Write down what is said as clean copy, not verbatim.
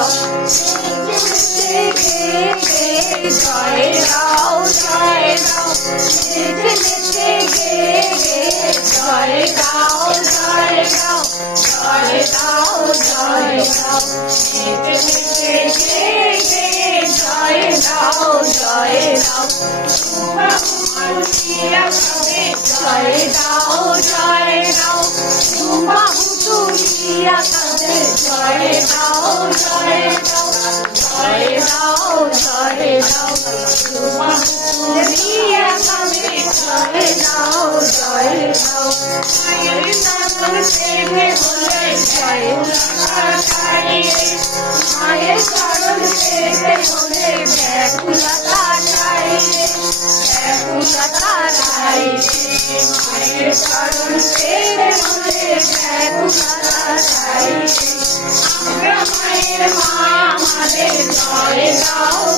দাও জয় দাও জয় দাও জয় দাও জয় দাও জয় দাও জয় দাও জয় দাও জয় দাও জয় দাও জয় দাও বাহু তুলিয়া কাঁদে জয় দাও জয় দাও জয় দাও জয় দাও বাহু তুলিয়া কাঁদে জয় দাও জয় দাও মায়ের চরণ সেবে বলে জয় মায়ের চরণ সেবে বলে ব্যাকুলতা চাই ব্যাকুলতা চাই মায়ের চরণ সেবে বলে ব্যাকুলতা চাই আমরা মায়ের মা আমাদের জয় দাও